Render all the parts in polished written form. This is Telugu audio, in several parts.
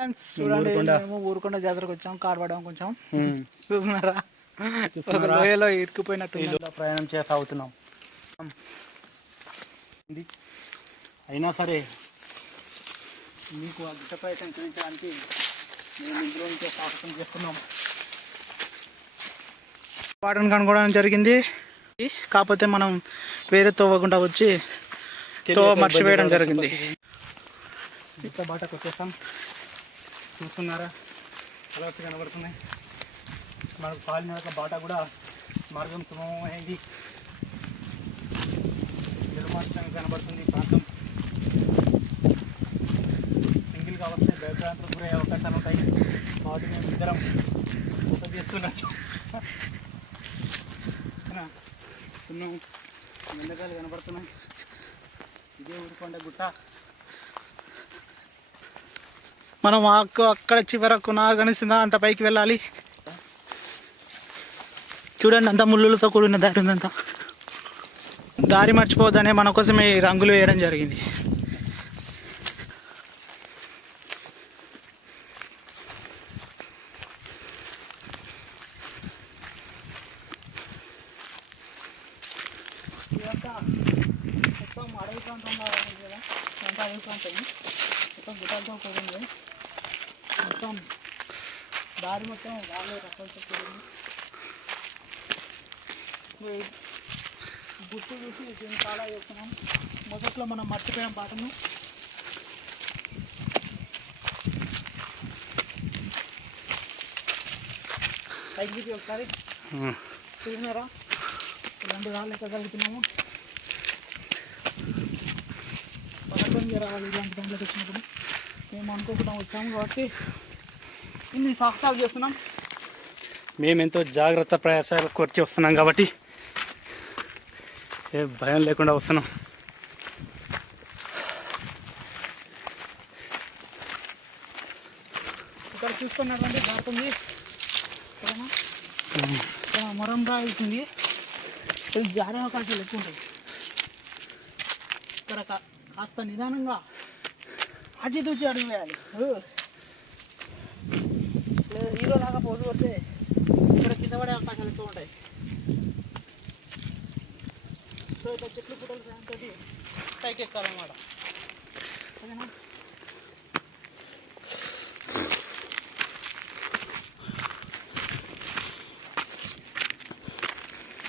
చూడండి మేము ఊరుకొండ జాతరకు వచ్చాం. కాడపడం కొంచెం చూస్తున్నారా, లోయలో ఇరుక్కుపోయినట్టు ప్రయాణం చేసాగుతున్నాం. అయినా సరే మీకు ఆ గిట్ట ప్రయత్నం చూపించడానికి మేము ఇందులో నుంచే సాహసం చేస్తున్నాం. వాటర్ని కనుక్కోవడం జరిగింది. కాకపోతే మనం వేరే తోవకుండా వచ్చి మర్చిపోయడం జరిగింది. ఇట్లా బాటకు వచ్చేస్తాం. చూస్తున్నారా, కలర్స్ కనబడుతున్నాయి. మనకు పాలిన బాట కూడా మార్గం సుగమమైంది. నిర్మాణంగా కనబడుతుంది ప్రాంతం. సింగిల్గా వస్తే భయభ్రాంతులకు గురయ్యే అవకాశాలు ఉంటాయి. వాటిని మేము ఇద్దరం ఫోటో చేస్తుండొచ్చు. మెండకాయలు కనబడుతున్నాయి. ఇదే ఊరుకొండ గుట్ట. మనం అక్కడ చివరకు కనిసిందా అంత పైకి వెళ్ళాలి. చూడండి, అంత ముళ్ళులతో కూడిన దారి ఉందంతా. దారి మర్చిపోవద్దనే మన కోసం ఈ రంగులు వేయడం జరిగింది. ఇదంతా మొత్తం అడవి ప్రాంతం కదా, అంతా అడవి ప్రాంతం. మొత్తం గుట్టలతో కూడింది. మొత్తం దారి మొత్తం వాళ్ళే రకాలతో కూడింది. గుర్తు చూసి దీన్ని చాలా చేస్తున్నాం. మొదట్లో మనం మర్చిపోయాం పాటను. పైకి చూసి ఒకసారి చూసినారా, ఇలాంటి రాళ్ళు ఎక్కడ కలుగుతున్నాము. పదకొండు రావాలి ఇలాంటి టైంలోకి వచ్చినప్పుడు. మేము అనుకోకుండా వచ్చాము కాబట్టి ఇన్ని సాహసాలు చేస్తున్నాం. మేమెంతో జాగ్రత్త ప్రయాసాలకు వచ్చి వస్తున్నాం కాబట్టి ఏ భయం లేకుండా వస్తున్నాం. ఇక్కడ చూసుకున్నటువంటి దాటుతుంది మొరం రాయితుంది. ఇది జారే అవకాశాలు ఎక్కువ ఉంటాయి. ఇక్కడ కాస్త నిదానంగా ఆచితూచి అడుగు వేయాలి. లేదు హీరో లాగా పోజు కొడితే ఇక్కడ కింద పడే అవకాశాలు ఎక్కువ ఉంటాయి. సో ఇట్లా చెట్లు పుట్టలు దాంతో పైకి ఎక్కాలన్నమాట. ఓకేనా?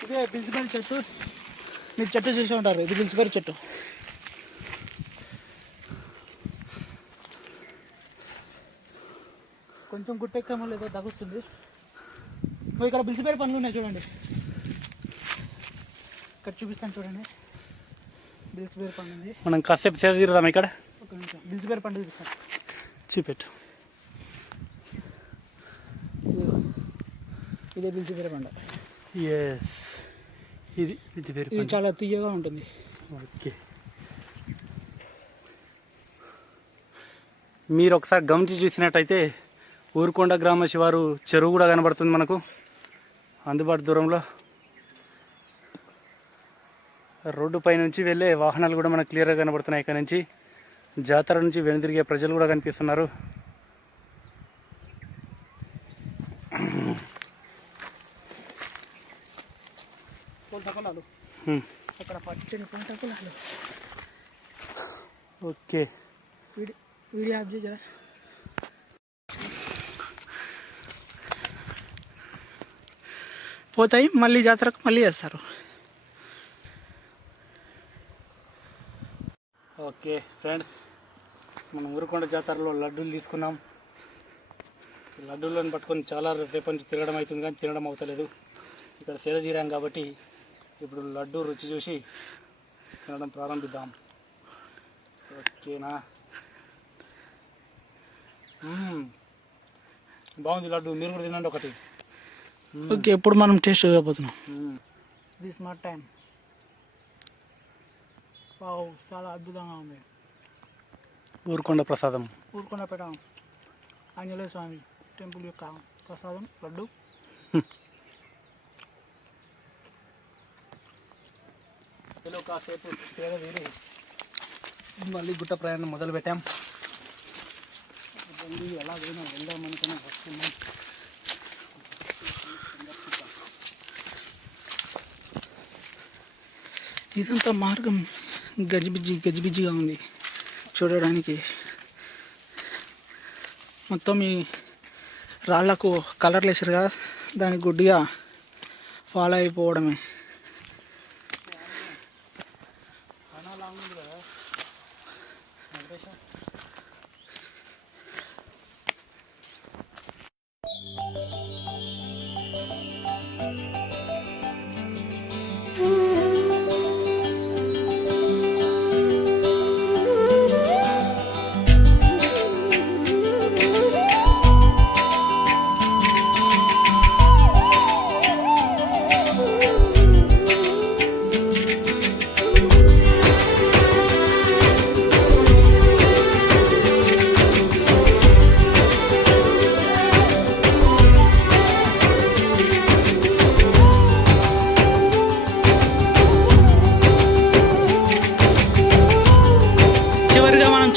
ఇదే బిల్స్బెరీ చెట్టు. మీరు చెట్టు చూసి ఉంటారు, ఇది బిల్స్బెరీ చెట్టు. కొంచెం గుట్టెక్కమో లేదో తగ్గుస్తుంది. ఇక్కడ బిల్స్బెరీ పండ్లు ఉన్నాయి చూడండి. ఇక్కడ చూపిస్తాను చూడండి, బిల్స్బెరీ పండు ఉంది. మనం కాసేపు చదివిద్దాం. ఇక్కడ ఒక నిమిషం బిల్స్బెరీ పండు చూపిస్తాను. చూపెట్టు. ఇదే బిల్స్బెరీ పండు. ఎస్, ఇది చాలా తీయగా ఉంటుంది. ఓకే, మీరు ఒకసారి గమనించి చూసినట్టయితే ఊరుకొండ గ్రామ శివారు చెరువు కూడా కనబడుతుంది మనకు అందుబాటు దూరంలో. రోడ్డు పై నుంచి వెళ్ళే వాహనాలు కూడా మనకు క్లియర్గా కనబడుతున్నాయి. ఇక్కడ నుంచి జాతర నుంచి వెనుదిరిగే ప్రజలు కూడా కనిపిస్తున్నారు. అక్కడ పచ్చని పొంతకులాలు. ఓకే, వీడియో ఆఫ్ చేయరా. పోతాయి మళ్ళీ జాతరకు మళ్ళీ చేస్తారు. ఓకే ఫ్రెండ్స్, మనం ఊరుకొండ జాతరలో లడ్డూలు తీసుకున్నాం. లడ్డూలను పట్టుకొని చాలా రేపటి నుంచి తిరగడం అవుతుంది, కానీ తినడం అవుతలేదు. ఇక్కడ సేద తీరాం కాబట్టి ఇప్పుడు లడ్డూ రుచి చూసి తినడం ప్రారంభిద్దాం. ఓకేనా? బాగుంది లడ్డు, మీరు కూడా తినండి ఒకటి. ఓకే, ఇప్పుడు మనం టేస్ట్ చేయబోతున్నాం. దిస్ మట్ టైం. వావ్, చాలా అద్భుతంగా ఉంది. ఊరుకొండ ప్రసాదం, ఊరుకొండపేట ఆంజనేయ స్వామి టెంపుల్ యొక్క ప్రసాదం లడ్డు. కాసేపు మళ్ళీ గుట్ట ప్రయాణం మొదలు పెట్టాం. ఉంది, ఎలాగైనా వెళ్దామనుకుని వస్తున్నాం. ఇదంతా మార్గం గజిబిజిగా ఉంది చూడడానికి. మొత్తం ఈ రాళ్లకు కలర్లు వేసారు కదా, దానికి గుడ్డిగా ఫాలో అయిపోవడమే.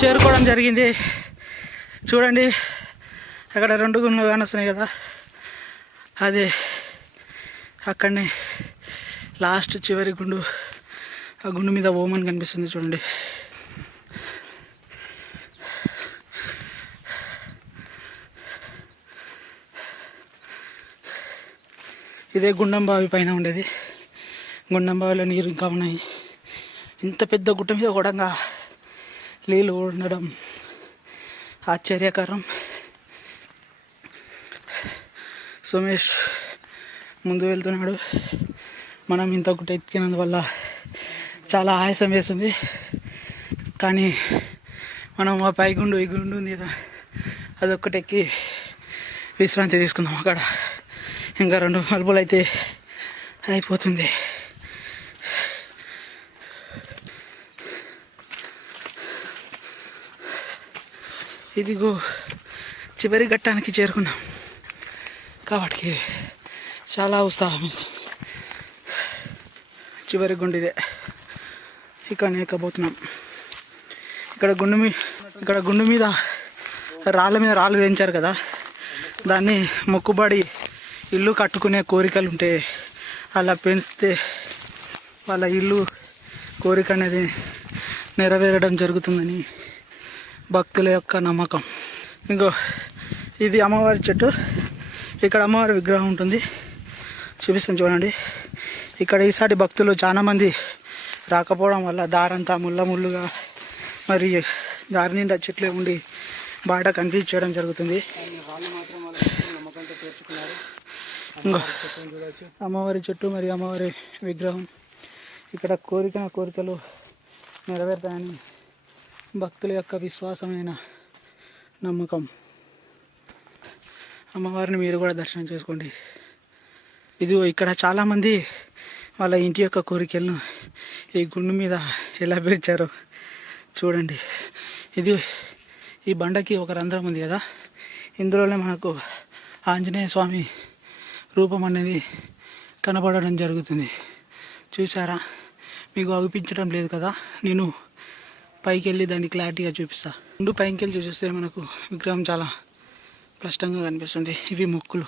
చేరుకోవడం జరిగింది. చూడండి అక్కడ 2 గుండ్లు కానొస్తున్నాయి కదా, అదే అక్కడనే లాస్ట్ చివరి గుండు. ఆ గుండు మీద ఓమన్ కనిపిస్తుంది చూడండి. ఇదే గుండం బావి పైన ఉండేది. గుండం బావిలో నీరు ఇంకా ఉన్నాయి. ఇంత పెద్ద గుట్ట మీద కూడా నీళ్ళు ఉండడం ఆశ్చర్యకరం. సోమేష్ ముందు వెళ్తున్నాడు. మనం ఇంత గుట్ట ఎక్కినందువల్ల చాలా ఆయాసం వేస్తుంది. కానీ మనం ఆ పై గుండు ఈ గుండు ఉంది కదా, అదొక్కటి ఎక్కి విశ్రాంతి తీసుకుందాం. అక్కడ ఇంకా 2 మలుపులు అయితే అయిపోతుంది. ఇదిగో చివరి ఘట్టానికి చేరుకున్నాం కాబట్టి చాలా ఉత్సాహం. చివరి గుండు ఇదే, ఇక్కడ ఎక్కబోతున్నాం. ఇక్కడ గుండు మీద రాళ్ళు వేయించారు కదా, దాన్ని మొక్కుబడి ఇల్లు కట్టుకునే కోరికలు ఉంటే అలా పెంచితే వాళ్ళ ఇల్లు కోరిక అనేది నెరవేరడం జరుగుతుందని భక్తుల యొక్క నమ్మకం. ఇంకో ఇది అమ్మవారి చెట్టు. ఇక్కడ అమ్మవారి విగ్రహం ఉంటుంది, చూపిస్తాను చూడండి. ఇక్కడ ఈసారి భక్తులు చాలామంది రాకపోవడం వల్ల దారంతా ముళ్ళగా మరి దారి నిండా చెట్లే ఉండి బయట కనిపించడం జరుగుతుంది. ఇంకో అమ్మవారి చెట్టు మరి అమ్మవారి విగ్రహం. ఇక్కడ కోరికలు నెరవేరుతాయని భక్తుల యొక్క విశ్వాసమైన నమ్మకం. అమ్మవారిని మీరు కూడా దర్శనం చేసుకోండి. ఇది ఇక్కడ చాలామంది వాళ్ళ ఇంటి యొక్క కోరికలను ఈ గుండు మీద ఎలా పెంచారో చూడండి. ఈ బండకి ఒక రంధ్రం ఉంది కదా, ఇందులోనే మనకు ఆంజనేయ స్వామి రూపం అనేది కనబడడం జరుగుతుంది. చూసారా? మీకు అనిపించడం లేదు కదా, నేను పైకి వెళ్ళి దాన్ని క్లారిటీగా చూపిస్తా. ముందు పైకి వెళ్ళి చూస్తే మనకు విగ్రహం చాలా స్పష్టంగా కనిపిస్తుంది. ఇవి మొక్కులు,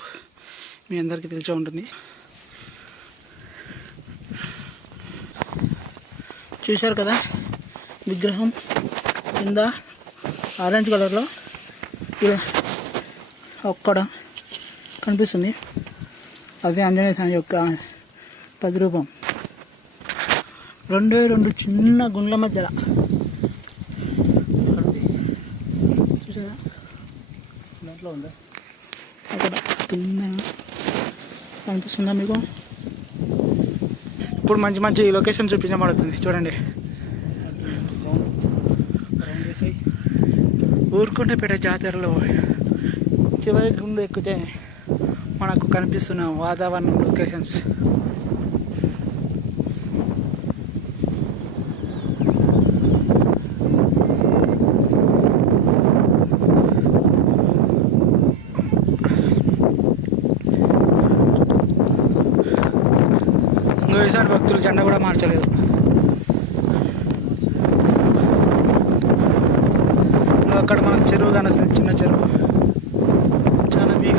మీ అందరికీ తెలిసే ఉంటుంది. చూశారు కదా విగ్రహం కింద ఆరెంజ్ కలర్లో ఇలా ఒక్కడ కనిపిస్తుంది. అదే ఆంజనేయ స్వామి యొక్క ప్రతిరూపం. 2 చిన్న గుండ్ల మధ్యలో చూసారా, దాంట్లో ఉందా అక్కడ కింద కనిపిస్తుందా మీకు? ఇప్పుడు మంచి లొకేషన్ చూపించబడుతుంది చూడండి. ఊరుకొండపేట జాతరలో చివరి గుండు ఎక్కితే మనకు కనిపిస్తున్న వాతావరణం లొకేషన్స్. ఈసారి భక్తులు జెండా కూడా మార్చలేదు. అక్కడ మనకు చెరువు కానొస్తుంది, చిన్న చెరువు. చాలా వ్యూ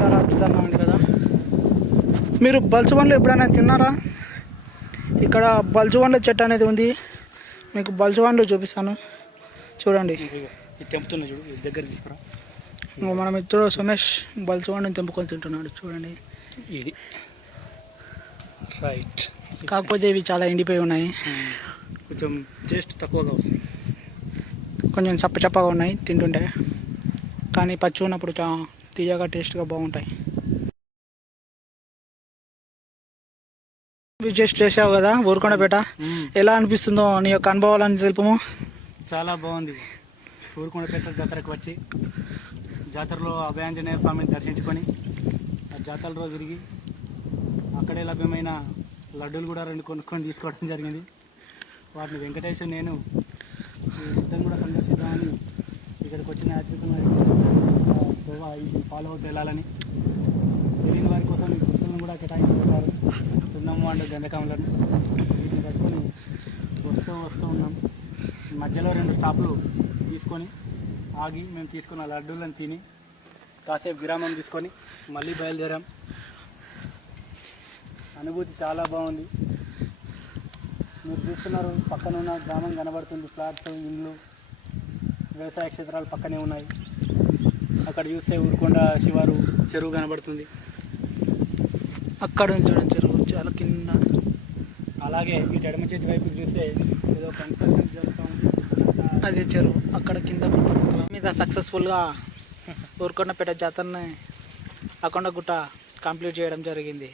చాలా అద్భుతంగా ఉంది కదా. మీరు బల్చువన్లో ఎప్పుడైనా తిన్నారా? ఇక్కడ బల్చువన్లో చెట్టు అనేది ఉంది, మీకు బల్చువన్లో చూపిస్తాను చూడండి. ఇది తెంపుతున్నా చూడు, ఇది దగ్గర తీసుకురా. మన మిత్రుడు సుమేష్ బల్చువన్ను తెంపుకొని తింటున్నాడు చూడండి. ఇది రైట్. కాకపోతే ఇవి చాలా ఎండిపోయి ఉన్నాయి, కొంచెం టేస్ట్ తక్కువగా వస్తుంది, కొంచెం చప్పగా ఉన్నాయి తింటుంటే, కానీ పచ్చి ఉన్నప్పుడు తీయగా టేస్ట్గా బాగుంటాయి. విజిట్ చేసావు కదా ఊరుకొండపేట, ఎలా అనిపిస్తుందో నీ యొక్క అనుభవాలని తెలుపము. చాలా బాగుంది. ఊరుకొండపేట జాతరకు వచ్చి జాతరలో అభయాంజనేయ స్వామిని దర్శించుకొని ఆ జాతరలో తిరిగి అక్కడే లభ్యమైన లడ్డూలు కూడా 2 కొనుక్కొని తీసుకోవడం జరిగింది. వాటిని వెంకటేశ్వర నేను ఇద్దరు కూడా సందర్శిద్దామని ఇక్కడికి వచ్చిన యాత్రికులు ఫాలో అవుతూ వెళ్ళాలని తెలియని వారి కోసం ఈ గుర్తులను కూడా కేటాయించారు. సున్నమ్మ అండ్ గంధకములను వీటిని కట్టుకొని వస్తూ ఉన్నాం. మధ్యలో 2 స్టాప్లు తీసుకొని ఆగి మేము తీసుకున్న లడ్డూలను తిని కాసేపు విరామం తీసుకొని మళ్ళీ బయలుదేరాం. అనుభూతి చాలా బాగుంది. మీరు చూస్తున్నారు, పక్కన ఉన్న గ్రామం కనబడుతుంది. ఫ్లాట్స్, ఇండ్లు, వ్యవసాయ క్షేత్రాలు పక్కనే ఉన్నాయి. అక్కడ చూస్తే ఊరుకొండ శివారు చెరువు కనబడుతుంది. అక్కడ నుంచి చూడండి చెరువు చాలా కింద. అలాగే ఇటు ఎడమ చేతి వైపు చూస్తే ఏదో కన్స్ట్రక్షన్ జరుగుతూ ఉంది. అదే చెరువు అక్కడ కింద మీద సక్సెస్ఫుల్గా ఊరుకొండపేట జాతరని అకొండగుట్ట కంప్లీట్ చేయడం జరిగింది.